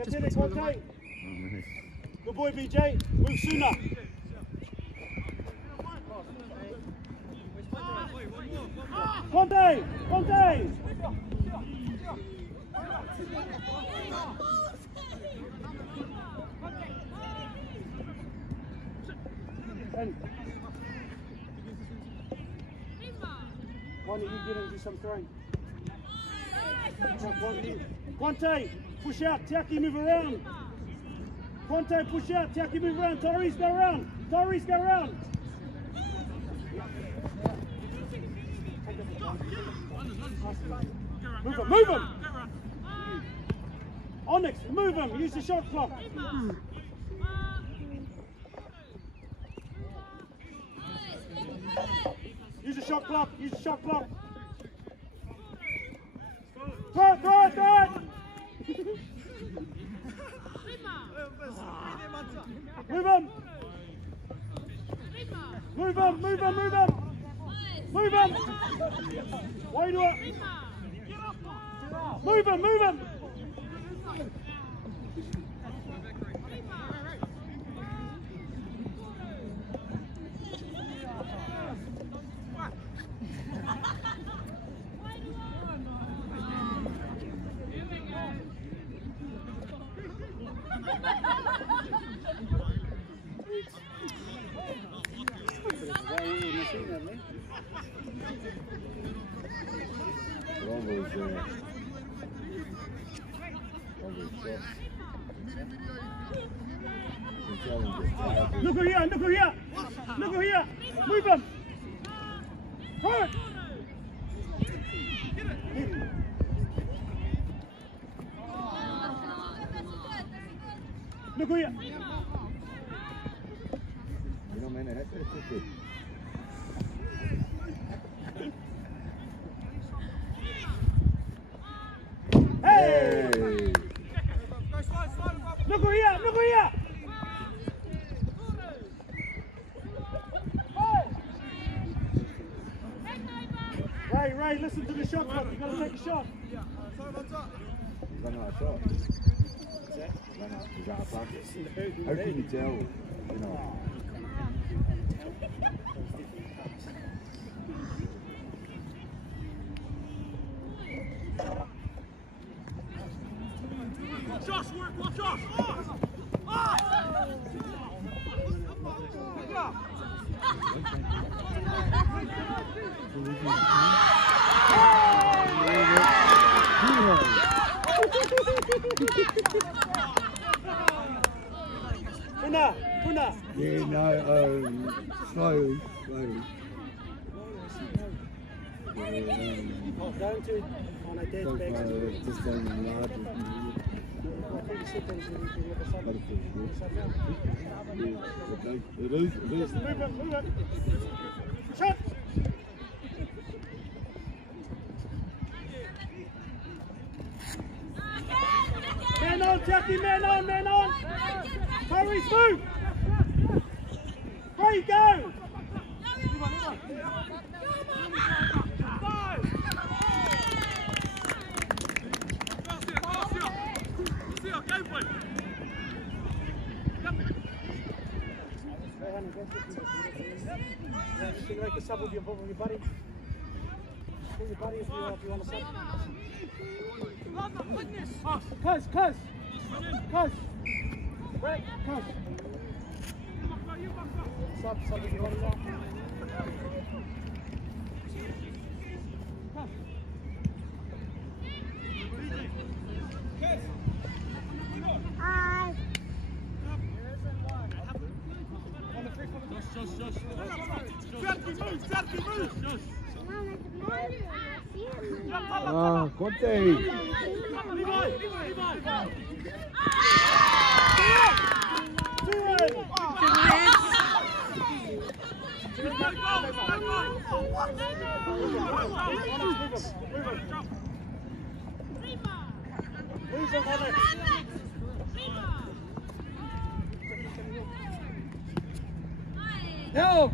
Get in it, Conte. Good boy, BJ. Move sooner. Conte! Conte! Why don't you get in and do some throwing? Conte, push out. Taki, move around. Conte, push out. Taki, move around. Tyrese, go around. Tyrese, go around. Move him, move him. Onyx, move him. Use the shot clock. Use the shot clock. Use the shot clock. Throw it, throw it, throw it. Move him. Move him, move him, move him. Move him. Why do it? Move him, move him. Look over here, look over here, look over here, move him. Throw it. Look over here. Hey! Look over here, look over here. Ray, listen to the shot clock. You gotta take a shot. Run out of shot. He's out of practice. How can you tell? You know. Josh, work, watch Josh! Puna! Yeah, no, slowly. Down to on a dead bag. Just down in the large. It is. Move him. Shot! Man on, Jackie, man on! Hurry, move! Where you go? You can make a sub with your buddy. With your buddy if you want to sub. Cuz. Right, cuz. Sub with your buddy now. Hi. Ah, Conte! Help!